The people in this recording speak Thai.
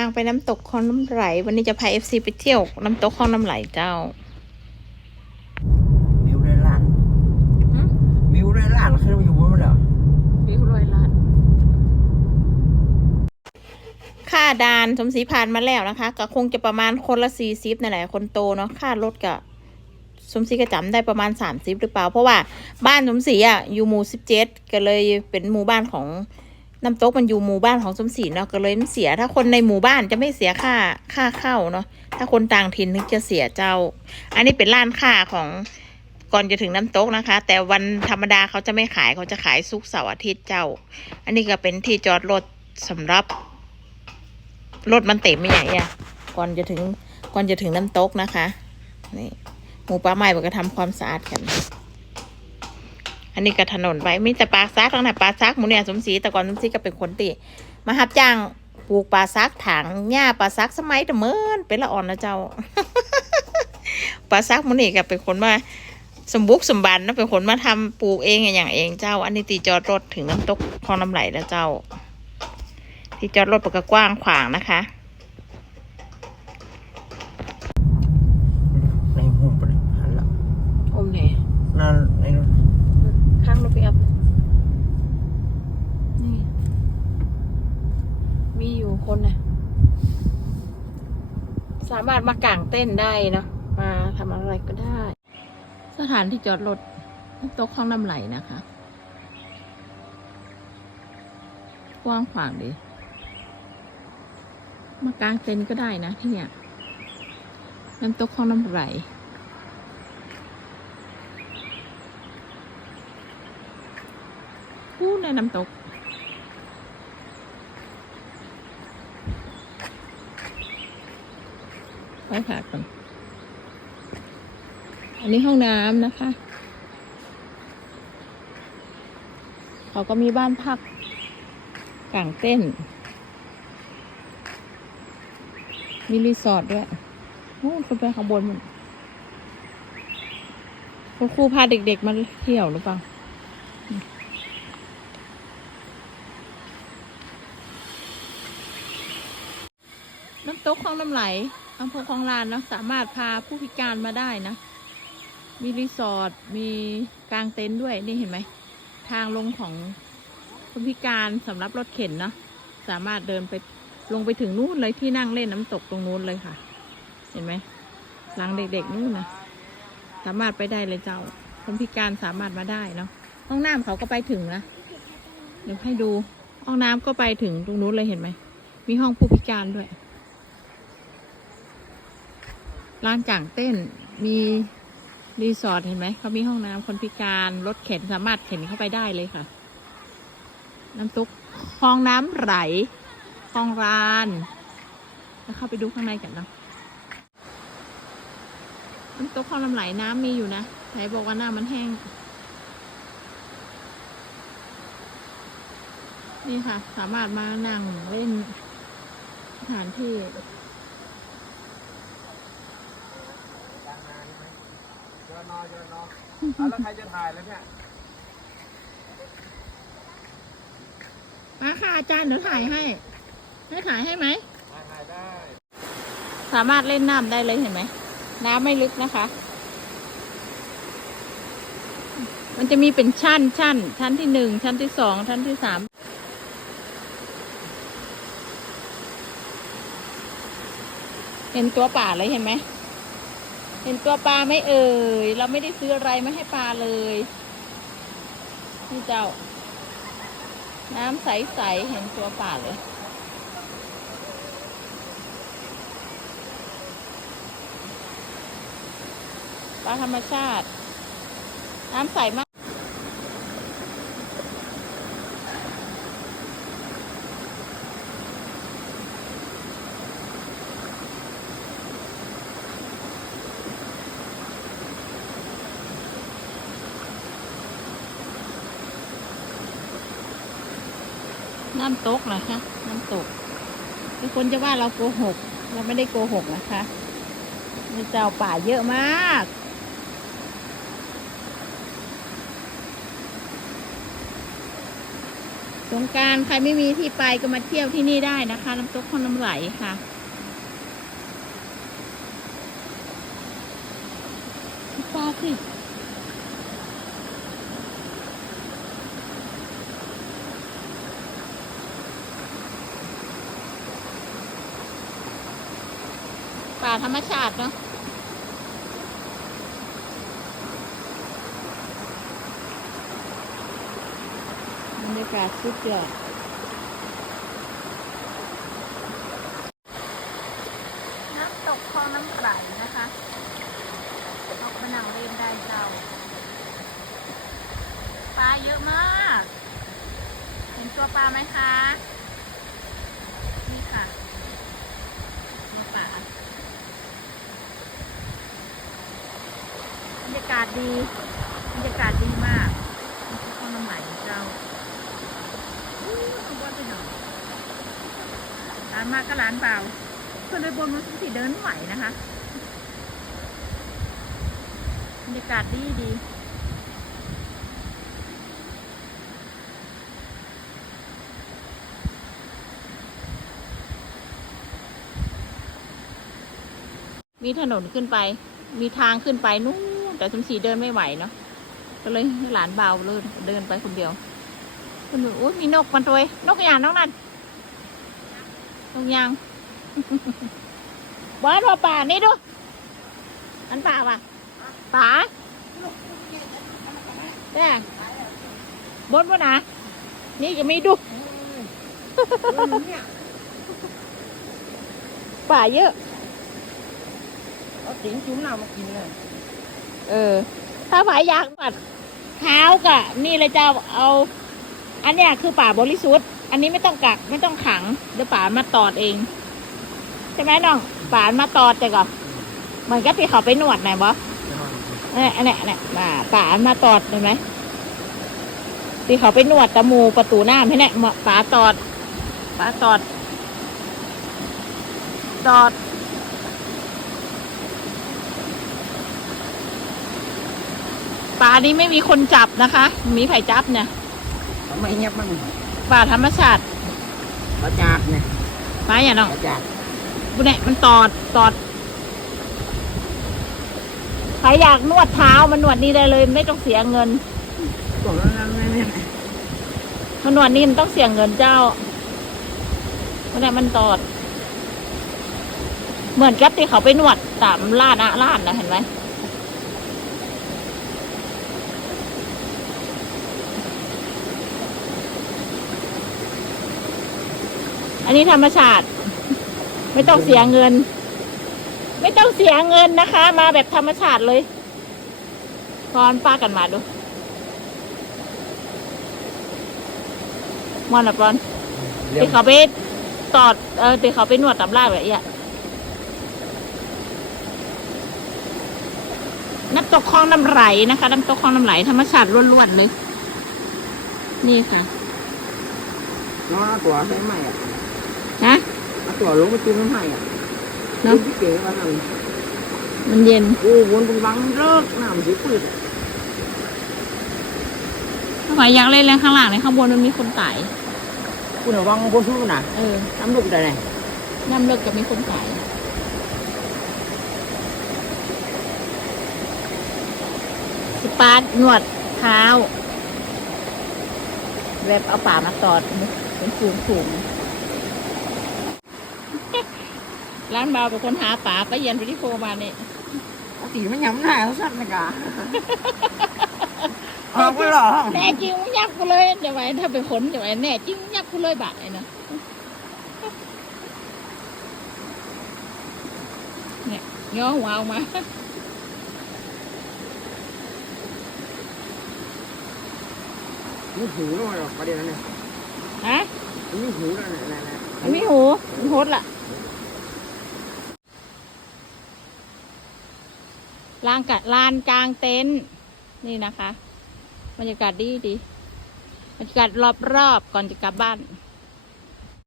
างไปน้ำตกคลองน้ำไหล วันนี้จะพาเอฟซีไปเที่ยวน้ำตกคลองน้ำไหลเจ้าวิวร้อยล้านวิวร้อยล้านขึ้นมาอยู่บนมันเหรอวิวร้อยล้านค่าดานสมศรีผ่านมาแล้วนะคะ ก็คงจะประมาณคนละสี่สิบนั่นแหละคนโตเนาะค่ารถก็สมศรีก็จำได้ประมาณสามสิบหรือเปล่า เพราะว่าบ้านสมศรีอะอยู่หมู่สิบเจ็ดก็เลยเป็นหมู่บ้านของ น้ำตกมันอยู่หมู่บ้านของสมศรีเนาะก็เลยมันเสีย ถ้าคนในหมู่บ้านจะไม่เสียค่าค่าเข้าเนาะถ้าคนต่างถิ่นถึงจะเสียเจ้า อันนี้เป็นร้านค้าของก่อนจะถึงน้ำตกนะคะ แต่วันธรรมดาเขาจะไม่ขายเขาจะขายศุกเสาร์อาทิตย์เจ้า อันนี้ก็เป็นที่จอดรถสำหรับรถมันเต็มไม่ใหญ่อะก่อนจะถึงก่อนจะถึงน้ำตกนะคะนี่หมูป้าใหม่ก็ทำความสะอาดกัน อันนี้ก็ถนนไปมีแต่ปลาซักทั้งนั้นปลาซักหมูเนี่ยสมศรีแต่ก่อนสมศรีก็เป็นคนตีมาหับจ้างปลูกปลาซักถังหญ้าปลาซักสมัยแต่เมินเป็นละอ่อนนะเจ้าปลาซักหมูนี่ก็เป็นคนมาสมบุกสมบันนะเป็นคนมาทำปลูกเองอย่างเองเจ้า อันนี้ตีจอดรถถึงน้ำตกคลองน้ำไหลแล้วเจ้า ที่จอดรถปกกว้างขวางนะคะ ในหุ่มไปเลยหันละ อมไหน นั่นในรถ ข้างรถไปอัพนี่ มีอยู่คนนะ สามารถมากางเต้นได้เนาะมาทำอะไรก็ได้ สถานที่จอดรถน้ำตกคลองน้ำไหลนะคะ กว้างขวางดีมากางเต็นท์ก็ได้นะที่เนี่ยน้ำตกคลองน้ำไหลผู้ในน้ำตก ไปค่ะก่อน อันนี้ห้องน้ำนะคะ เขาก็มีบ้านพักกลางเต้น มีรีสอร์ทด้วยโอ้คุณไปข้างบนมันคุณครูพาเด็กๆมาเที่ยวหรือเปล่าน้ำตกคลองน้ำไหล อำเภอคลองลานเนาะสามารถพาผู้พิการมาได้นะ มีรีสอร์ทมีกางเต็นท์ด้วยนี่เห็นไหม ทางลงของคนพิการสำหรับรถเข็นเนาะสามารถเดินไปลงไปถึงนู่นเลยที่นั่งเล่นน้ำตกตรงนู้นเลยค่ะ เห็นไหมหลังเด็กๆนู่นนะสามารถไปได้เลยเจ้า คนพิการสามารถมาได้เนาะห้องน้ำเขาก็ไปถึงนะเดี๋ยวให้ดูห้องน้ำก็ไปถึงตรงนู้นเลยเห็นไหมมีห้องผู้พิการด้วย ร้านจ่างเต้นมีรีสอร์ทเห็นไหมเขามีห้องน้ำคนพิการรถเข็นสามารถเข็นเข้าไปได้เลยค่ะ น้ำตกคลองน้ำไหลคลองรานแล้วเข้าไปดูข้างในกันเนาะน้ำตกคลองน้ำไหลน้ำมีอยู่นะไหนบอกว่าน้ำมันแห้ง นี่ค่ะ สามารถมานั่งเล่นสถานที่ เดิ นนอนเดินนอนแล้วใครจะถ่ายแล้วเนี่ยมาค่ะอาจารย์เดี๋ยวถ่ายให้ ให้ถ่ายให้ไหมถ่ายได้สามารถเล่นน้ำได้เลยเห็นไหม น้ำไม่ลึกนะคะ มันจะมีเป็นชั้นชั้นชั้นที่หนึ่งชั้นที่สองชั้นที่สามเห็นตัวป่าเลยเห็นไหม เห็นตัวปลาไม่เอ่ย เราไม่ได้ซื้ออะไรมาให้ปลาเลย นี่เจ้า น้ำใส ๆ เห็นตัวปลาเลย ปลาธรรมชาติ น้ำใสมาก น้ำตกนะคะ น้ำตกทุกคนจะว่าเราโกหก เราไม่ได้โกหกนะคะมีเจ้าป่าเยอะมากตัวงการใครไม่มีที่ไปก็มาเที่ยวที่นี่ได้นะคะ น้ำตกข้นน้ำไหลค่ะปลาสิ ป่าธรรมชาติเนาะบรรยากาศสุดยอดน้ำตกคลองน้ำไหลนะคะออกมานั่งเล่นได้เจ้าปลาเยอะมาก เห็นตัวปลาไหมคะ นี่ค่ะ ตัวปลาบรรยากาศดีบรรยากาศดีมากน้ำตกคลองน้ำไหลเจ้าอู้ข้างบนไปหน่อยร้านมากก็ร้านเปล่าคนโดยบนมันสิเดินไหวนะคะบรรยากาศดีดีมีถนนขึ้นไป มีทางขึ้นไปนู่น แต่สมศรีเดินไม่ไหวเนาะก็เลยหลานเบาเลยเดินไปคนเดียวคุณหนูอุ๊ยมีนกมันตัวนกอย่างน้องนั่นนกยางบ้านว่าป่านี่ดูอันป่าป่ะป่าเนี่ยบนบนนะนี่จะมีดูป่าเยอะเอาติ๋งจุ้มน้ำมากินเลย เออ ถ้าผายอยากปัดเท้ากะนี่เลยจะเอา อันเนี้ยคือป่าบริสุทธิ์ อันนี้ไม่ต้องกักไม่ต้องขังเดี๋ยวป่ามาตอดเอง ใช่ไหมน้องป่ามาตอดแต่ก่อนเหมือนกับที่เขาไปนวดไหนบอเอออันเนี้ยอันเนี้ยป่าป่ามาตอดเห็นไหมที่เขาไปนวดตะมูประตูน้ำให้เนี่ยป่าตอดป่าตอด ตอด ป่านี้ไม่มีคนจับนะคะ มีไผ่จับเนี่ยทำไมเงียบมั่งป่าธรรมชาติประจักษ์เนี่ยป่าอย่างน้องประจักษ์บุเนี่ยมันตอดตอดใครอยากนวดเท้ามันนวดนี่ได้เลย ไม่ต้องเสียเงินตัวนั้นนั่นนี่มันนวดนี่มันต้องเสียเงินเจ้าบุเนี่ยมันตอด เหมือนกับที่เขาไปนวดตามร้านอะร้านนะเห็นไหม อันนี้ธรรมชาติ ไม่ต้องเสียเงิน ไม่ต้องเสียเงินนะคะ มาแบบธรรมชาติเลยพรป้ากันมาดูมอนอะปอนเดี๋ยวตีเขาไปตอดเออตีเขาไปนวดตำราแบบเนี้ยน้ำตกคลองน้ำไหลนะคะน้ำตกคลองน้ำไหลธรรมชาติล้วนๆเลย นี่ค่ะน้องเอาตัวใช้ใหม่อะนะเอา ตัวลงไปจุ้มน้ำใหม่อะเนาะที่เก๋ว่าทมันเย็นำโอ้วนเป็นวังเลิกน้ำสีปืดทำไมอยากเล่นเล่นข้างหล่างในข้างบนมันมีคนตาย คุณระวังบนสู้นะเออ น้ำลุกได้ไหนน้ำเลิกจะมีคนตาย สปาร์นวดเท้าแบบเอาป่ามาตอดเป็นฝูงๆ ร้านเบาเป็นคนหาป่าไปเย็นไปที่โพมาเนี่ยเอาตีมันย้ำหน้าเขาสั่นนะกะออกไปหรอแน่จริงมึงยับกูเลยจะไว้ถ้าเป็นคนจะไว้แน่จริงมึงยับกูเลยบาดไอ้นะเนี่ยย่อหัวออกมามีหูหน่อยหรอกประเด็นนั้นเนี่ยฮะมีหูแล้วเนี่ยนะนะมันมีหูมันโหดล่ะ ลานกะลานกลางเต็นท์นี่นะคะ บรรยากาศดีดีบรรยากาศรอบๆก่อนจะกลับบ้าน